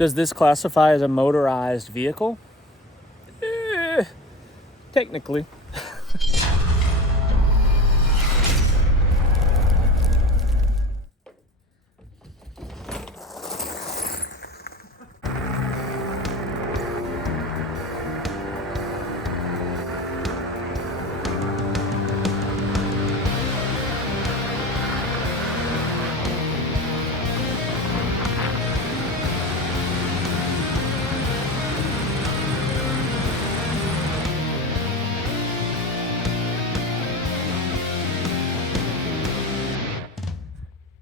Does this classify as a motorized vehicle? Technically.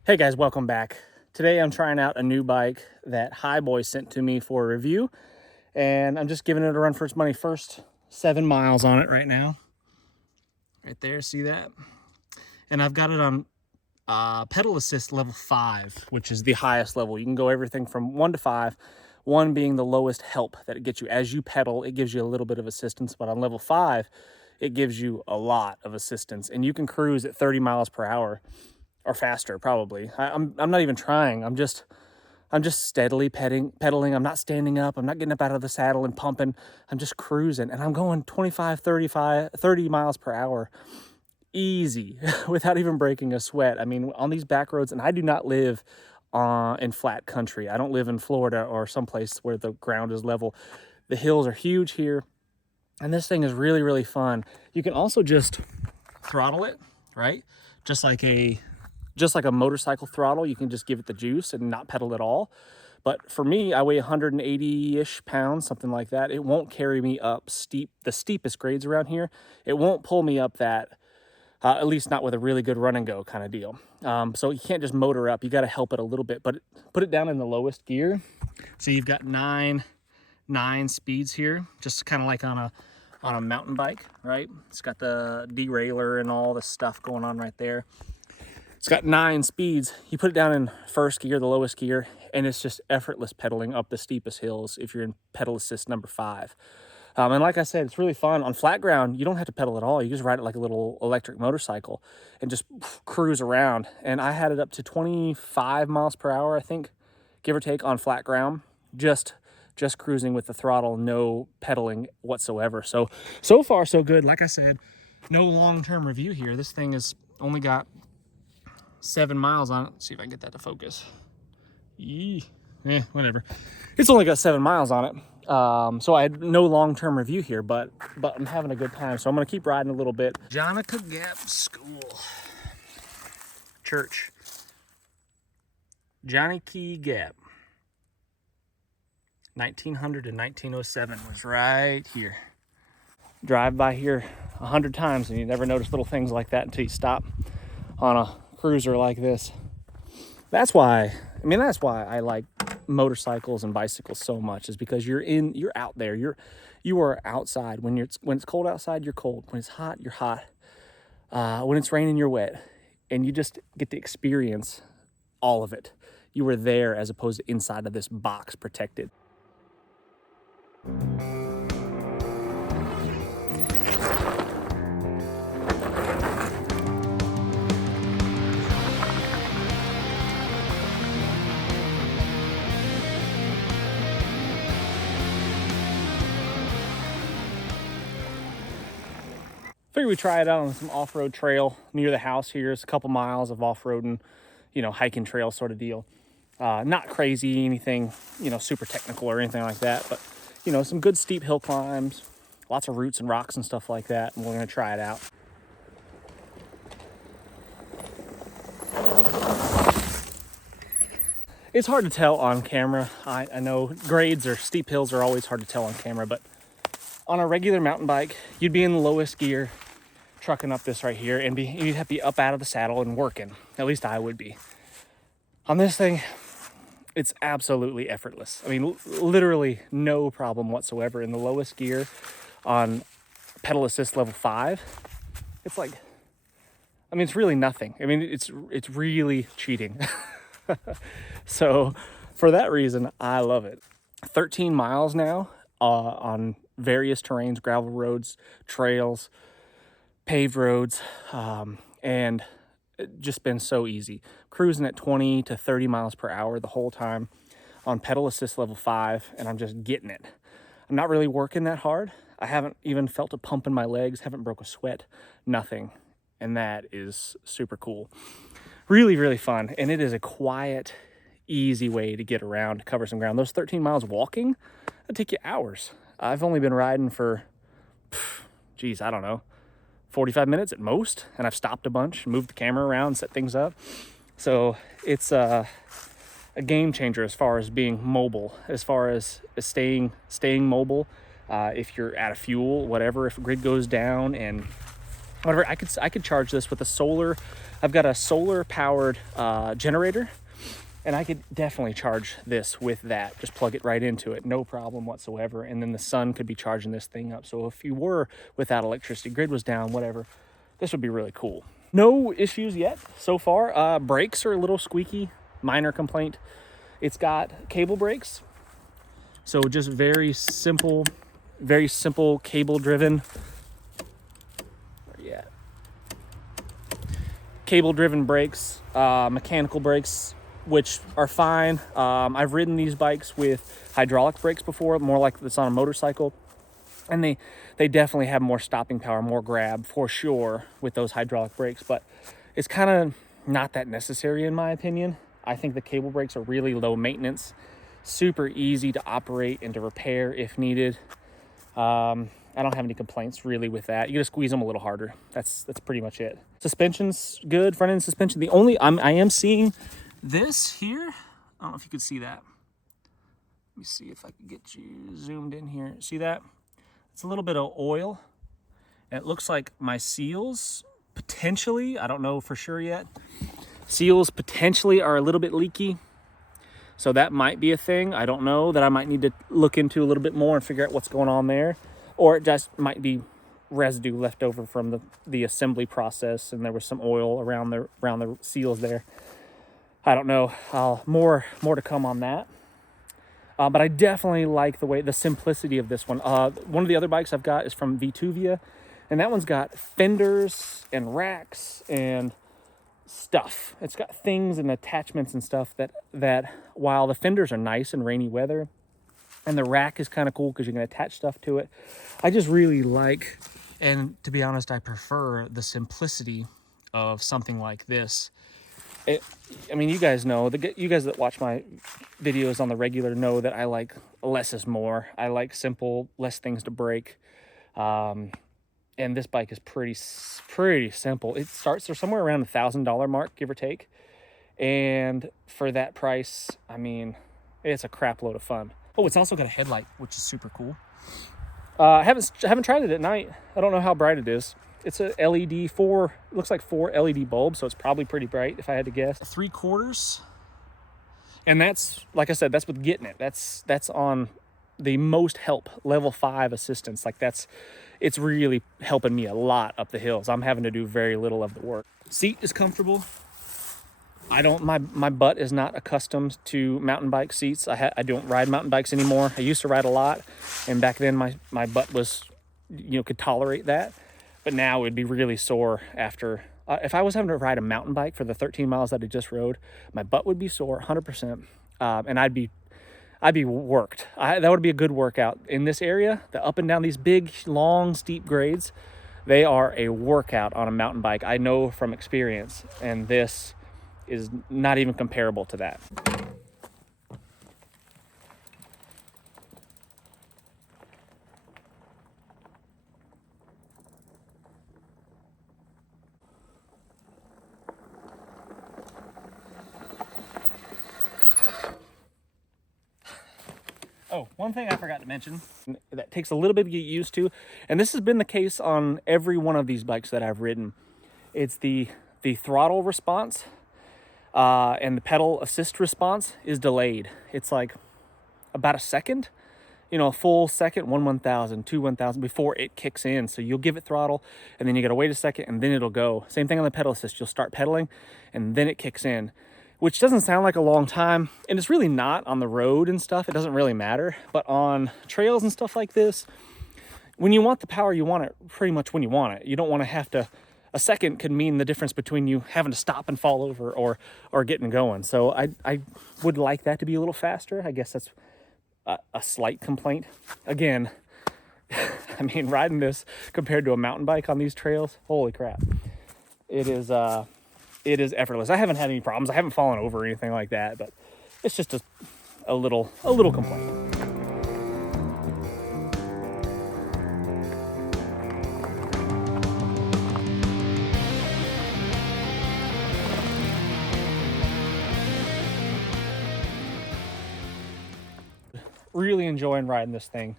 Hey guys, welcome back. Today I'm trying out a new bike that Hiboy sent to me for a review, and I'm just giving it a run for its money. First 7 miles on it right now. Right there, see that? And I've got it on pedal assist level 5, which is the highest level. You can go everything from 1 to 5, 1 being the lowest help that it gets you. As you pedal, it gives you a little bit of assistance, but on level 5, it gives you a lot of assistance, and you can cruise at 30 miles per hour. Or faster, probably. I'm not even trying. I'm just steadily pedaling. I'm not standing up. I'm not getting up out of the saddle and pumping. I'm just cruising, and I'm going 25, 30 miles per hour, easy, without even breaking a sweat. I mean, on these back roads, and I do not live in flat country. I don't live in Florida or someplace where the ground is level. The hills are huge here, and this thing is really, really fun. You can also just throttle it, right? Just like a motorcycle throttle. You can just give it the juice and not pedal at all. But for me, I weigh 180-ish pounds, something like that. It won't carry me up the steepest grades around here. It won't pull me up that, at least not with a really good run and go kind of deal. So you can't just motor up. You got to help it a little bit, but put it down in the lowest gear. So you've got nine speeds here, just kind of like on a mountain bike, right? It's got the derailleur and all the stuff going on right there. It's got 9 speeds. You put it down in first gear, the lowest gear, and it's just effortless pedaling up the steepest hills if you're in pedal assist number 5. And like I said, it's really fun. On flat ground, you don't have to pedal at all. You just ride it like a little electric motorcycle and just cruise around. And I had it up to 25 miles per hour, I think, give or take, on flat ground. Just cruising with the throttle, no pedaling whatsoever. So far, so good. Like I said, no long-term review here. This thing has only got 7 miles on it. Let's see if I can get that to focus. Whatever. It's only got 7 miles on it. So I had no long-term review here, but I'm having a good time. So I'm going to keep riding a little bit. Jonica Gap School. Church. Johnny Key Gap. 1900 to 1907 was right here. Drive by here 100 times and you never notice little things like that until you stop on a cruiser like this. That's why I like motorcycles and bicycles so much, is because you're out there. You are outside. When it's cold outside, you're cold. When it's hot, you're hot. When it's raining, you're wet. And you just get to experience all of it. You were there as opposed to inside of this box protected. Figured we'd try it out on some off-road trail near the house here. It's a couple miles of off-roading, hiking trail sort of deal. Not crazy, anything, super technical or anything like that, but, some good steep hill climbs, lots of roots and rocks and stuff like that, and we're going to try it out. It's hard to tell on camera. I know grades or steep hills are always hard to tell on camera, but on a regular mountain bike, you'd be in the lowest gear, trucking up this right here, and you'd have to be up out of the saddle and working. At least I would be. On this thing, it's absolutely effortless. I mean, literally no problem whatsoever. In the lowest gear on pedal assist level 5, it's like, it's really nothing. It's really cheating. So for that reason, I love it. 13 miles now on various terrains, gravel roads, trails, paved roads, and it just been so easy. Cruising at 20 to 30 miles per hour the whole time. on pedal assist level 5, and I'm just getting it. I'm not really working that hard. I haven't even felt a pump in my legs, haven't broke a sweat, nothing. And that is super cool. Really, really fun. And it is a quiet, easy way to get around, to cover some ground. Those 13 miles walking, that'd take you hours. I've only been riding for, geez, I don't know, 45 minutes at most. And I've stopped a bunch, moved the camera around, set things up. So it's a game changer as far as being mobile, as far as staying mobile. If you're out of fuel, whatever, if grid goes down and whatever, I could charge this with a solar. I've got a solar powered generator, and I could definitely charge this with that. Just plug it right into it, no problem whatsoever. And then the sun could be charging this thing up. So if you were without electricity, grid was down, whatever, this would be really cool. No issues yet so far. Brakes are a little squeaky, minor complaint. It's got cable brakes, so just very simple cable driven. Yeah, cable driven brakes, mechanical brakes, which are fine. I've ridden these bikes with hydraulic brakes before, more like it's on a motorcycle, and they definitely have more stopping power, more grab for sure with those hydraulic brakes, but it's kind of not that necessary in my opinion. I think the cable brakes are really low maintenance, super easy to operate and to repair if needed. I don't have any complaints really with that. You gotta squeeze them a little harder. That's pretty much it. Suspension's good, front end suspension. The only, I am seeing this here. I don't know if you could see that. Let me see if I can get you zoomed in here. See that? It's a little bit of oil. And it looks like my seals potentially, I don't know for sure yet, seals potentially are a little bit leaky. So that might be a thing. I don't know, that I might need to look into a little bit more and figure out what's going on there. Or it just might be residue left over from the assembly process, and there was some oil around the seals there. I don't know. More to come on that. But I definitely like the simplicity of this one. One of the other bikes I've got is from Vituvia, and that one's got fenders and racks and stuff. It's got things and attachments and stuff that while the fenders are nice in rainy weather, and the rack is kind of cool because you can attach stuff to it, I just really like, and to be honest, I prefer the simplicity of something like this. I mean, you guys know, you guys that watch my videos on the regular know that I like less is more. I like simple, less things to break. And this bike is pretty simple. It starts there somewhere around the $1,000 mark, give or take. And for that price, I mean, it's a crap load of fun. Oh, it's also got a headlight, which is super cool. I haven't tried it at night. I don't know how bright it is. It's a LED, looks like 4 LED bulbs, so it's probably pretty bright if I had to guess. 3/4. And that's, like I said, that's with getting it. That's on the most help, level 5 assistance. Like it's really helping me a lot up the hills. I'm having to do very little of the work. Seat is comfortable. My butt is not accustomed to mountain bike seats. I don't ride mountain bikes anymore. I used to ride a lot, and back then my butt was, could tolerate that. But now it would be really sore after, if I was having to ride a mountain bike for the 13 miles that I just rode, my butt would be sore 100%. And I'd be worked. That would be a good workout. In this area, the up and down these big, long, steep grades, they are a workout on a mountain bike. I know from experience, and this is not even comparable to that. Oh, one thing I forgot to mention that takes a little bit to get used to, and this has been the case on every one of these bikes that I've ridden. It's the throttle response and the pedal assist response is delayed. It's like about a second, a full second, 1/1000, 2/1000 before it kicks in. So you'll give it throttle, and then you gotta wait a second, and then it'll go. Same thing on the pedal assist. You'll start pedaling, and then it kicks in, which doesn't sound like a long time, and it's really not on the road and stuff. It doesn't really matter, but on trails and stuff like this, when you want the power, you want it pretty much when you want it. You don't want to have to a second could mean the difference between you having to stop and fall over or getting going. So I would like that to be a little faster. I guess that's a slight complaint. Again, I mean, riding this compared to a mountain bike on these trails, holy crap. It is effortless. I haven't had any problems. I haven't fallen over or anything like that, but it's just a little complaint. Really enjoying riding this thing.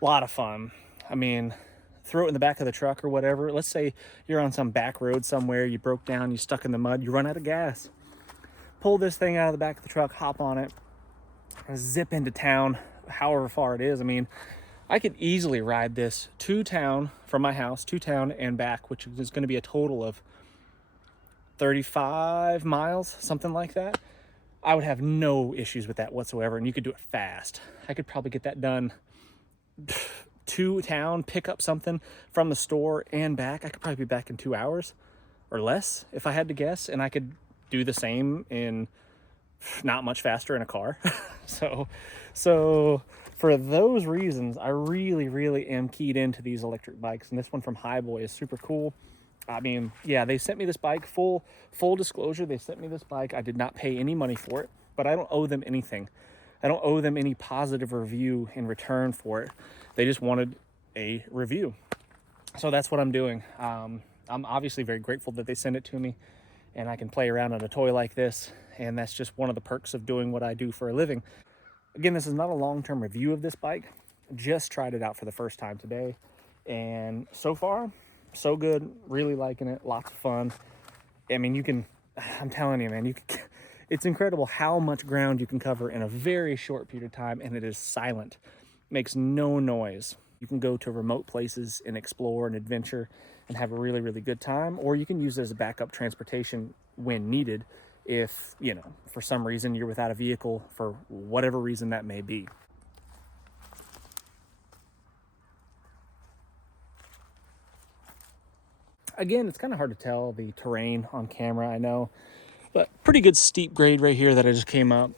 A lot of fun. I mean, throw it in the back of the truck or whatever. Let's say you're on some back road somewhere, you broke down, you stuck in the mud, you run out of gas. Pull this thing out of the back of the truck, hop on it, zip into town, however far it is. I mean, I could easily ride this to town from my house, to town and back, which is going to be a total of 35 miles, something like that. I would have no issues with that whatsoever, and you could do it fast. I could probably get that done to town, pick up something from the store and back. I could probably be back in 2 hours or less if I had to guess, and I could do the same in not much faster in a car. So for those reasons, I really am keyed into these electric bikes, and this one from Hiboy is super cool. I mean, yeah, they sent me this bike, full disclosure, they sent me this bike. I did not pay any money for it, but I don't owe them anything. I don't owe them any positive review in return for it. They just wanted a review. So that's what I'm doing. I'm obviously very grateful that they sent it to me and I can play around on a toy like this. And that's just one of the perks of doing what I do for a living. Again, this is not a long-term review of this bike. Just tried it out for the first time today. And so far, so good. Really liking it. Lots of fun. I mean, I'm telling you, man, it's incredible how much ground you can cover in a very short period of time, and it is silent. Makes no noise. You can go to remote places and explore and adventure and have a really good time, or you can use it as a backup transportation when needed if, you know, for some reason you're without a vehicle, for whatever reason that may be. Again, it's kind of hard to tell the terrain on camera, I know, but pretty good steep grade right here that I just came up.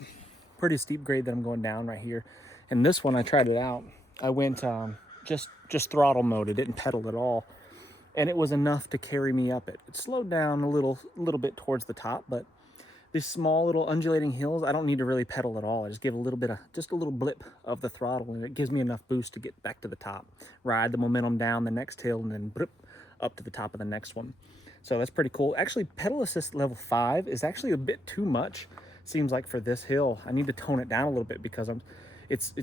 Pretty steep grade that I'm going down right here. And this one, I tried it out. I went just throttle mode. It didn't pedal at all. And it was enough to carry me up it. It slowed down a little bit towards the top, but these small little undulating hills, I don't need to really pedal at all. I just give a little bit of, just a little blip of the throttle, and it gives me enough boost to get back to the top. Ride the momentum down the next hill and then blip up to the top of the next one. So that's pretty cool. Actually, pedal assist level 5 is actually a bit too much, seems like, for this hill. I need to tone it down a little bit because it's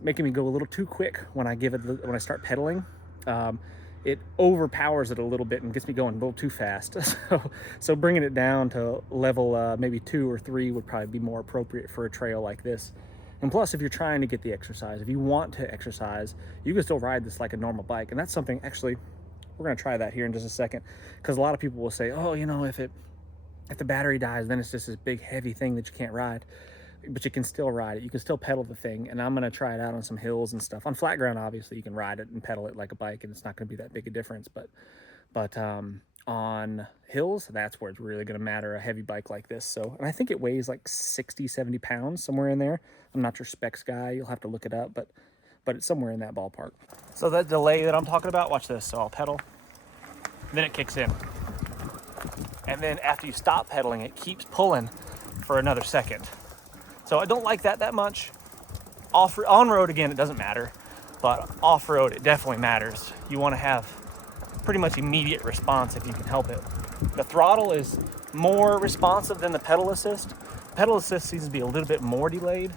making me go a little too quick when I start pedaling. It overpowers it a little bit and gets me going a little too fast. So bringing it down to level maybe 2 or 3 would probably be more appropriate for a trail like this. And plus, if you're trying to get the exercise, if you want to exercise, you can still ride this like a normal bike. And that's something, actually, we're going to try that here in just a second, because a lot of people will say, oh, you know, if the battery dies, then it's just this big heavy thing that you can't ride. But you can still ride it. You can still pedal the thing. And I'm going to try it out on some hills and stuff. On flat ground, obviously, you can ride it and pedal it like a bike, and it's not going to be that big a difference. But on hills, that's where it's really going to matter, a heavy bike like this. So, and I think it weighs like 60, 70 pounds, somewhere in there. I'm not your specs guy. You'll have to look it up, but it's somewhere in that ballpark. So that delay that I'm talking about, watch this. So I'll pedal, then it kicks in. And then after you stop pedaling, it keeps pulling for another second. So I don't like that much. On-road, again, it doesn't matter, but off-road, it definitely matters. You want to have pretty much immediate response if you can help it. The throttle is more responsive than the pedal assist. Pedal assist seems to be a little bit more delayed.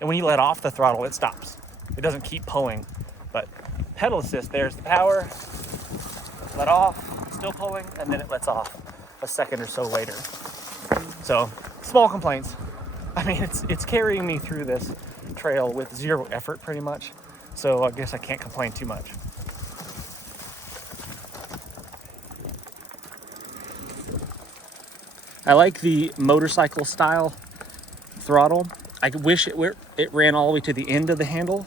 And when you let off the throttle, it stops. It doesn't keep pulling. But pedal assist, there's the power, let off, still pulling, and then it lets off a second or so later. So, small complaints. I mean, it's carrying me through this trail with zero effort pretty much. So I guess I can't complain too much. I like the motorcycle style throttle. I wish it ran all the way to the end of the handle,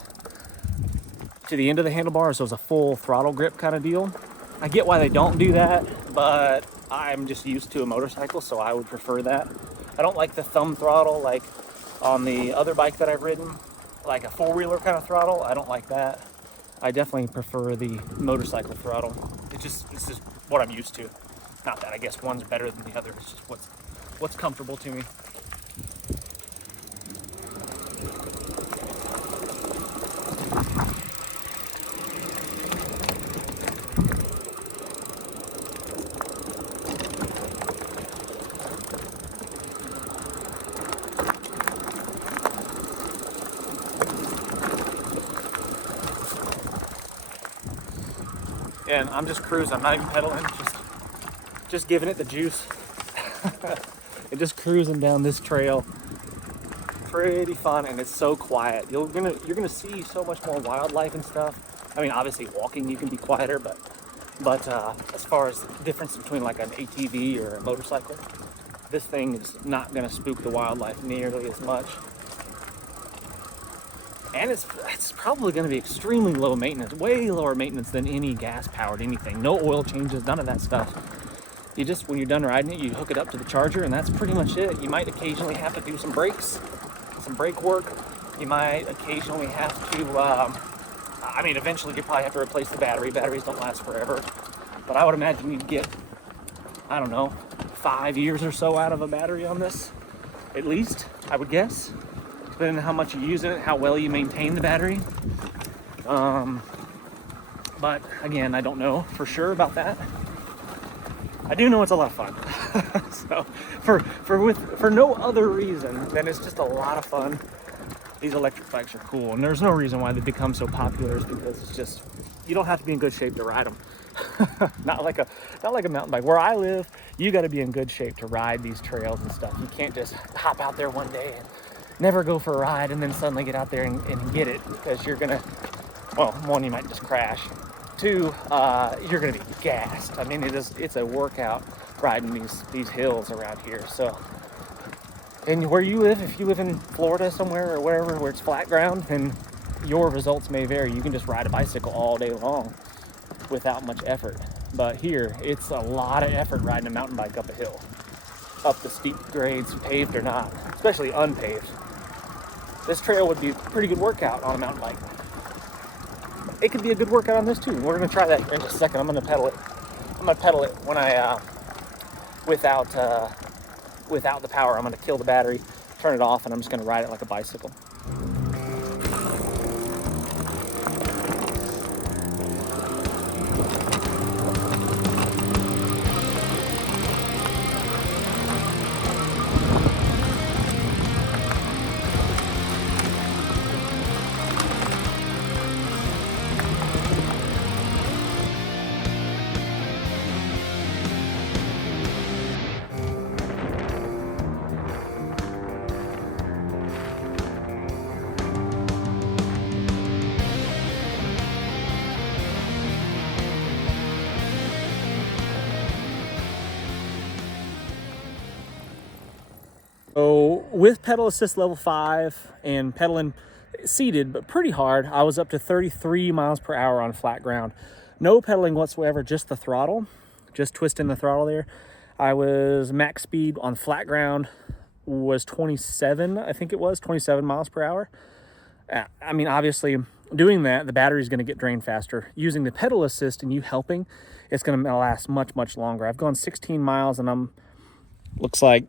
to the end of the handlebar, so it was a full throttle grip kind of deal. I get why they don't do that, but I'm just used to a motorcycle, so I would prefer that. I don't like the thumb throttle like on the other bike that I've ridden, like a four-wheeler kind of throttle. I don't like that. I definitely prefer the motorcycle throttle. It's just what I'm used to. Not that I guess one's better than the other. It's just what's comfortable to me. And I'm just cruising. I'm not even pedaling. Just giving it the juice. And just cruising down this trail. Pretty fun, and it's so quiet. You're gonna see so much more wildlife and stuff. I mean, obviously walking you can be quieter, but as far as the difference between like an ATV or a motorcycle, this thing is not gonna spook the wildlife nearly as much. And it's probably going to be extremely low maintenance, way lower maintenance than any gas-powered anything. No oil changes, none of that stuff. You just, when you're done riding it, you hook it up to the charger, and that's pretty much it. You might occasionally have to do some brakes, some brake work. You might occasionally have to, I mean, eventually you probably have to replace the battery. Batteries don't last forever. But I would imagine you'd get, I don't know, 5 years or so out of a battery on this, at least, I would guess. Depending on how much you use it, how well you maintain the battery. But again, I don't know for sure about that. I do know it's a lot of fun. So for no other reason than it's just a lot of fun. These electric bikes are cool, and there's no reason why they become so popular is because it's just, you don't have to be in good shape to ride them. not like a mountain bike. Where I live, you got to be in good shape to ride these trails and stuff. You can't just hop out there one day and never go for a ride and then suddenly get out there and get it, because you're gonna, well, one, you might just crash. Two, you're gonna be gassed. I mean, it's a workout riding these hills around here. So, and where you live, if you live in Florida somewhere or wherever where it's flat ground, then your results may vary. You can just ride a bicycle all day long without much effort. But here, it's a lot of effort riding a mountain bike up a hill, up the steep grades, paved or not, especially unpaved. This trail would be a pretty good workout on a mountain bike. It could be a good workout on this too. We're gonna try that here in just a second. I'm gonna pedal it. I'm gonna pedal it when I, without the power. I'm gonna kill the battery, turn it off, and I'm just gonna ride it like a bicycle. So with pedal assist level 5 and pedaling seated, but pretty hard, I was up to 33 miles per hour on flat ground. No pedaling whatsoever, just the throttle, just twisting the throttle there. I was max speed on flat ground was 27, I think it was 27 miles per hour. I mean, obviously doing that, the battery's gonna get drained faster. Using the pedal assist and you helping, it's gonna last much, much longer. I've gone 16 miles and I'm, looks like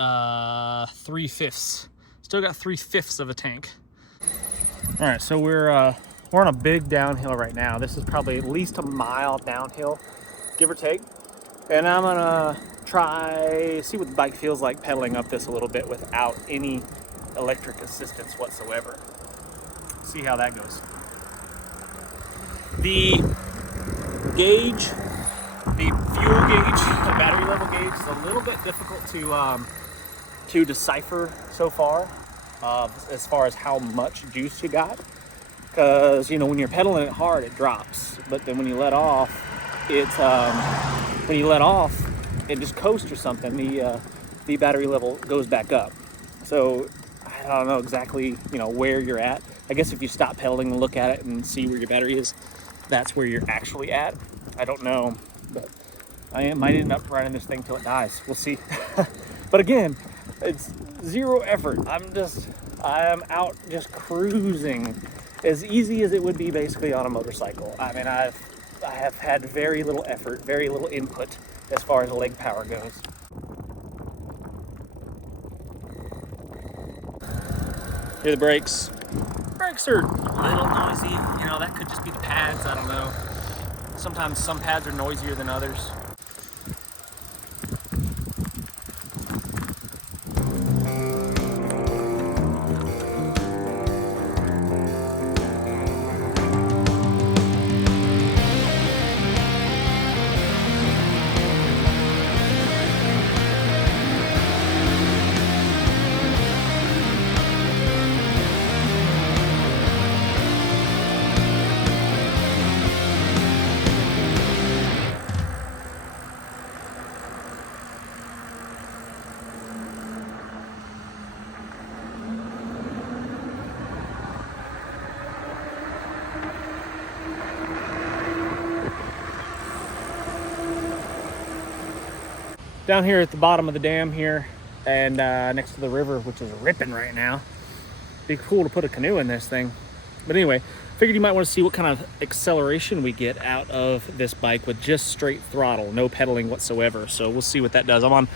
3/5. Still got 3/5 of a tank. All right, so we're on a big downhill right now. This is probably at least a mile downhill, give or take. And I'm gonna see what the bike feels like pedaling up this a little bit without any electric assistance whatsoever. See how that goes. The gauge, the fuel gauge, the battery level gauge is a little bit difficult to decipher so far, as far as how much juice you got, because you know when you're pedaling it hard it drops, but then when you let off it just coasts or something, the battery level goes back up. So I don't know exactly where you're at. I guess if you stop pedaling and look at it and see where your battery is, that's where you're actually at. I don't know, but I might end up riding this thing till it dies. We'll see. But again, it's zero effort. I am out just cruising as easy as it would be basically on a motorcycle. I mean, I have had very little effort, very little input as far as leg power goes. Hear the brakes. Brakes are a little noisy. You know, that could just be the pads, I don't know. Sometimes some pads are noisier than others. Down here at the bottom of the dam here, and next to the river, which is ripping right now. Be cool to put a canoe in this thing. But anyway, figured you might want to see what kind of acceleration we get out of this bike with just straight throttle, no pedaling whatsoever. So we'll see what that does. I'm on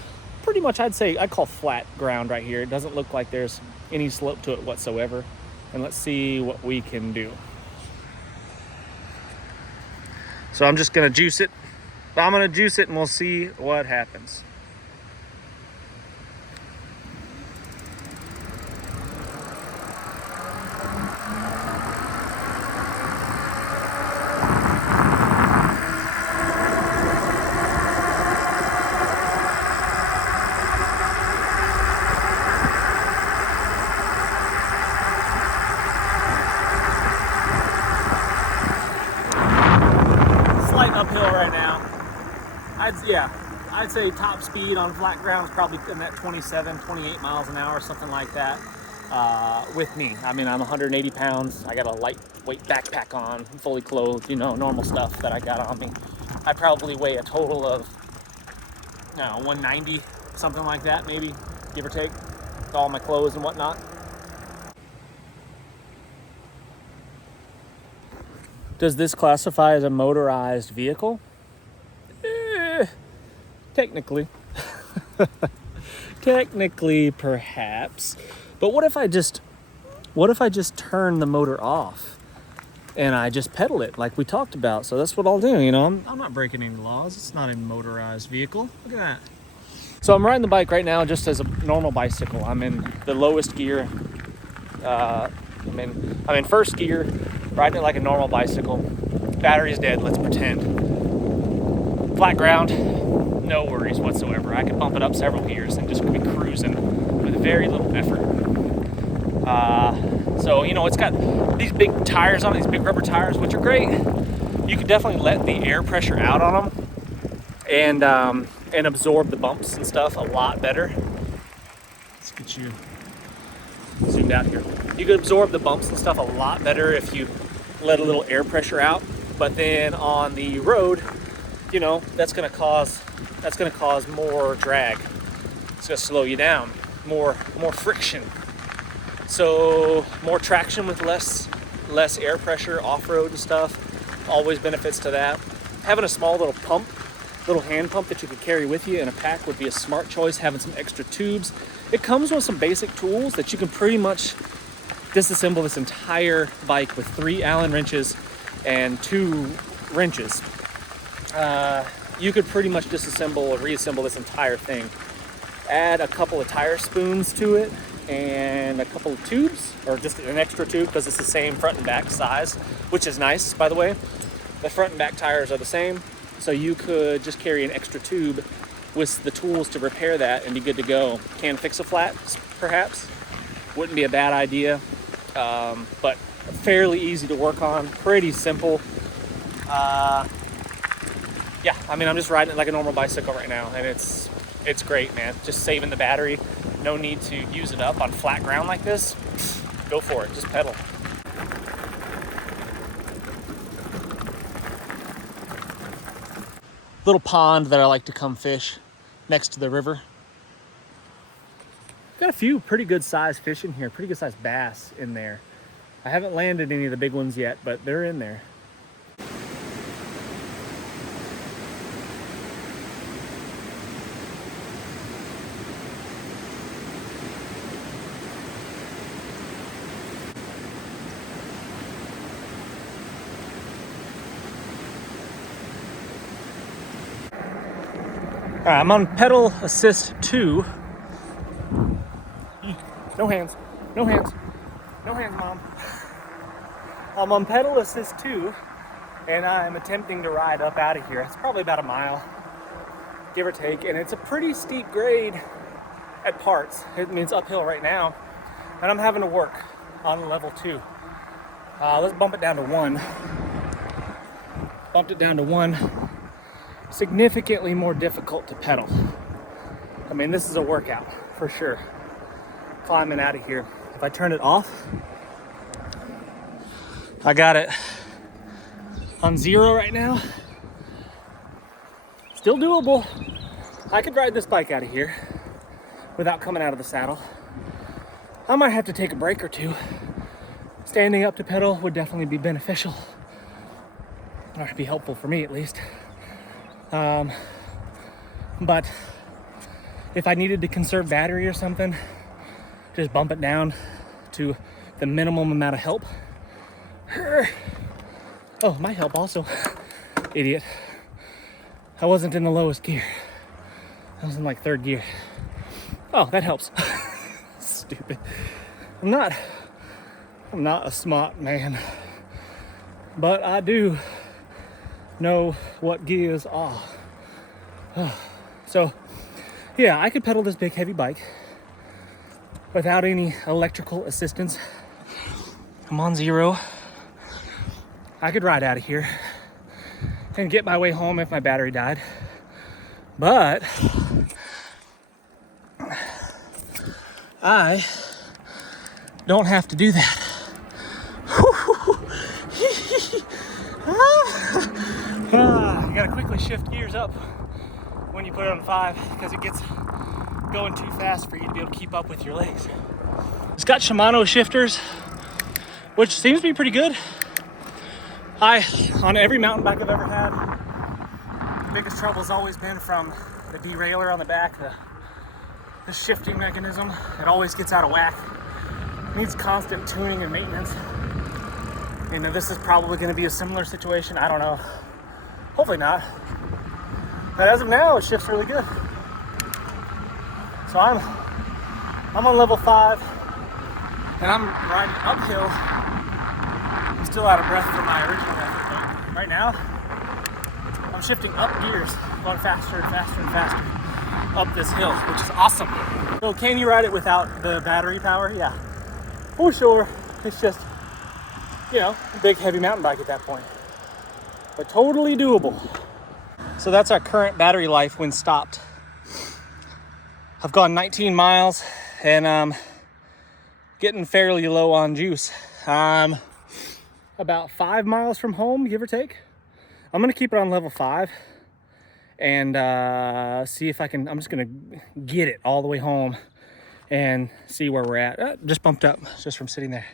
pretty much, I'd call flat ground right here. It doesn't look like there's any slope to it whatsoever. And let's see what we can do. So I'm just gonna juice it. I'm gonna juice it and we'll see what happens. Slight uphill right now. I'd say top speed on flat ground is probably in that 27, 28 miles an hour, something like that. With me, I mean, I'm 180 pounds. I got a lightweight backpack on, I'm fully clothed, you know, normal stuff that I got on me. I probably weigh a total of, 190, something like that, maybe, give or take, with all my clothes and whatnot. Does this classify as a motorized vehicle? Technically. Technically, perhaps. But what if I just turn the motor off and I just pedal it like we talked about? So that's what I'll do, you know. I'm not breaking any laws. It's not a motorized vehicle. Look at that. So I'm riding the bike right now just as a normal bicycle. I'm in the lowest gear. I'm in first gear, riding it like a normal bicycle. Battery's dead, let's pretend. Flat ground, no worries whatsoever. I can bump it up several gears and just be cruising with very little effort. So, you know, it's got these big tires on it, these big rubber tires, which are great. You can definitely let the air pressure out on them and absorb the bumps and stuff a lot better. Let's get you zoomed out here. You can absorb the bumps and stuff a lot better if you let a little air pressure out. But then on the road, you know, that's going to cause more drag. It's going to slow you down, more friction. So more traction with less air pressure, off-road and stuff, always benefits to that. Having a small little hand pump that you could carry with you in a pack would be a smart choice. Having some extra tubes. It comes with some basic tools that you can pretty much disassemble this entire bike with 3 Allen wrenches and 2 wrenches. You could pretty much disassemble or reassemble this entire thing. Add a couple of tire spoons to it and a couple of tubes, or just an extra tube because it's the same front and back size, which is nice, by the way. The front and back tires are the same, so you could just carry an extra tube with the tools to repair that and be good to go. Can fix a flat, perhaps. Wouldn't be a bad idea, but fairly easy to work on, pretty simple. Yeah, I mean, I'm just riding it like a normal bicycle right now, and it's great, man. Just saving the battery. No need to use it up on flat ground like this. Go for it, just pedal. little pond that I like to come fish next to the river. Got a few pretty good sized fish in here, pretty good sized bass in there. I haven't landed any of the big ones yet, but they're in there. All right, I'm on pedal assist 2. No hands, no hands, no hands, Mom. I'm on pedal assist 2, and I'm attempting to ride up out of here. It's probably about a mile, give or take, and it's a pretty steep grade at parts. It means uphill right now, and I'm having to work on level 2. Let's bump it down to 1. Bumped it down to 1. Significantly more difficult to pedal. I mean, this is a workout for sure. Climbing out of here. If I turn it off, I got it on 0 right now. Still doable. I could ride this bike out of here without coming out of the saddle. I might have to take a break or two. Standing up to pedal would definitely be beneficial, or be helpful for me at least. But if I needed to conserve battery or something, just bump it down to the minimum amount of help. Oh, my help also. Idiot. I wasn't in the lowest gear. I was in like 3rd gear. Oh, that helps. Stupid. I'm not a smart man, but I do know what gears are. So yeah, I could pedal this big heavy bike without any electrical assistance. I'm on 0. I could ride out of here and get my way home if my battery died, but I don't have to do that. You gotta quickly shift gears up when you put it on 5 because it gets going too fast for you to be able to keep up with your legs. It's got Shimano shifters, which seems to be pretty good. On every mountain bike I've ever had, the biggest trouble has always been from the derailleur on the back, the shifting mechanism. It always gets out of whack. It needs constant tuning and maintenance. You know, this is probably going to be a similar situation. I don't know. Hopefully not. But as of now, it shifts really good. So I'm on level 5, and I'm riding uphill. I'm still out of breath from my original effort, but right now I'm shifting up gears, going faster and faster and faster up this hill, which is awesome. So can you ride it without the battery power? Yeah, for sure. It's just, you know, a big heavy mountain bike at that point, but totally doable. So that's our current battery life when stopped. I've gone 19 miles and I'm getting fairly low on juice. I'm about 5 miles from home, give or take. I'm gonna keep it on level 5 and see if I can. I'm just gonna get it all the way home and see where we're at. Just bumped up just from sitting there.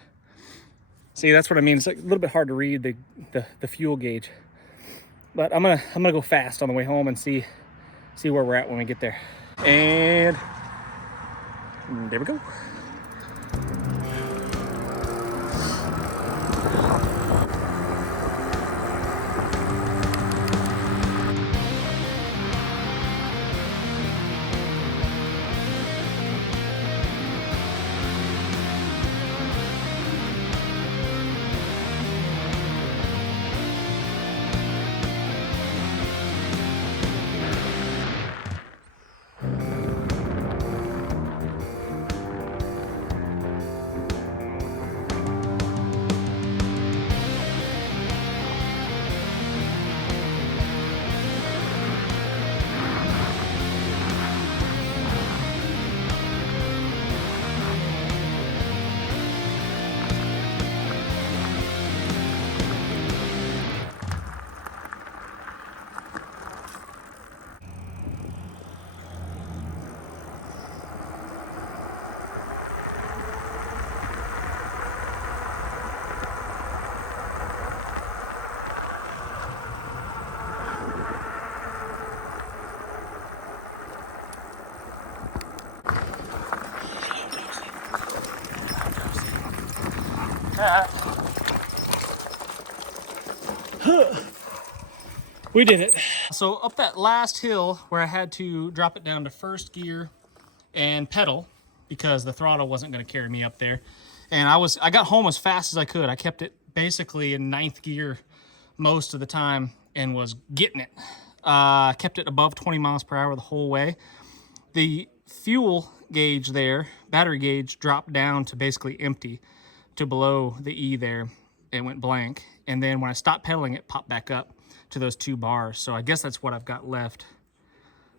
See, that's what I mean. It's like a little bit hard to read the fuel gauge, but I'm gonna go fast on the way home and see where we're at when we get there. And there we go. We did it. So up that last hill where I had to drop it down to first gear and pedal because the throttle wasn't going to carry me up there. And I got home as fast as I could. I kept it basically in 9th gear most of the time and was getting it. Kept it above 20 miles per hour the whole way. The fuel gauge there, battery gauge, dropped down to basically empty to below the E there. It went blank. And then when I stopped pedaling, it popped back up to those 2 bars. So I guess that's what I've got left.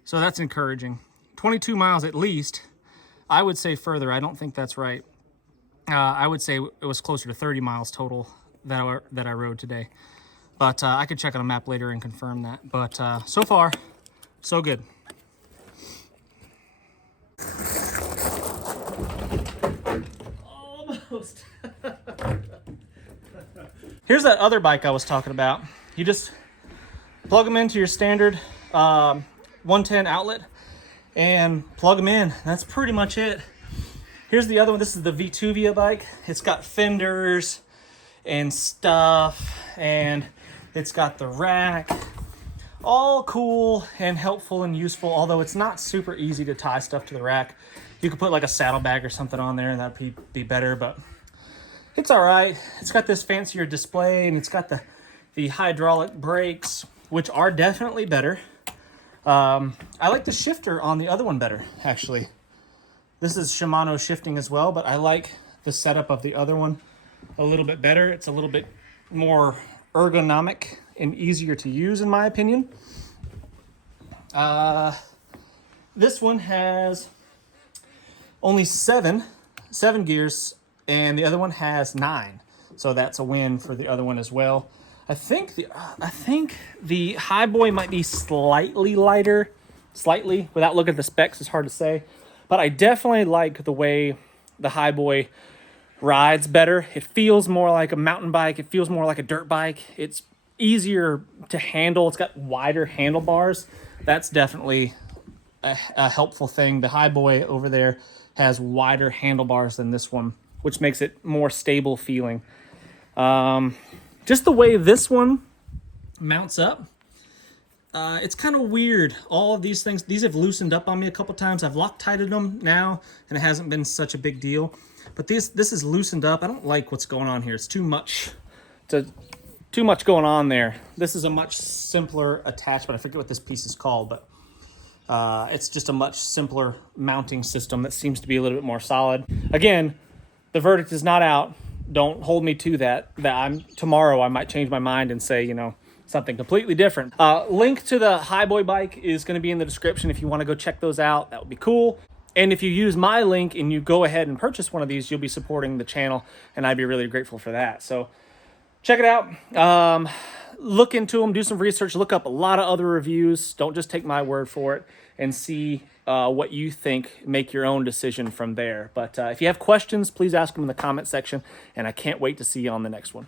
So that's encouraging. 22 miles at least. I would say further. I don't think that's right. I would say it was closer to 30 miles total that I rode today. But I could check on a map later and confirm that. But so far, so good. Almost. Here's that other bike I was talking about. You just plug them into your standard 110 outlet and plug them in. That's pretty much it. Here's the other one. This is the Vituvia bike. It's got fenders and stuff, and it's got the rack. All cool and helpful and useful, although it's not super easy to tie stuff to the rack. You could put like a saddlebag or something on there and that'd be better, but it's all right. It's got this fancier display, and it's got the hydraulic brakes, which are definitely better. I like the shifter on the other one better, actually. This is Shimano shifting as well, but I like the setup of the other one a little bit better. It's a little bit more ergonomic and easier to use, in my opinion. This one has only seven gears, and the other one has 9. So that's a win for the other one as well. I think the Hiboy might be slightly lighter, without looking at the specs, it's hard to say. But I definitely like the way the Hiboy rides better. It feels more like a mountain bike. It feels more like a dirt bike. It's easier to handle. It's got wider handlebars. That's definitely a helpful thing. The Hiboy over there has wider handlebars than this one, which makes it more stable feeling. Just the way this one mounts up, it's kind of weird. All of these things, these have loosened up on me a couple times. I've Loctited them now, and it hasn't been such a big deal. But this is loosened up. I don't like what's going on here. It's too much. Too much going on there. This is a much simpler attachment. I forget what this piece is called, but it's just a much simpler mounting system that seems to be a little bit more solid. Again, the verdict is not out. Don't hold me to that. Tomorrow I might change my mind and say, something completely different. Link to the Hiboy bike is going to be in the description if you want to go check those out. That would be cool. And if you use my link and you go ahead and purchase one of these, you'll be supporting the channel, and I'd be really grateful for that. So check it out. Look into them, do some research, look up a lot of other reviews. Don't just take my word for it, and see what you think. Make your own decision from there. But if you have questions, please ask them in the comment section, and I can't wait to see you on the next one.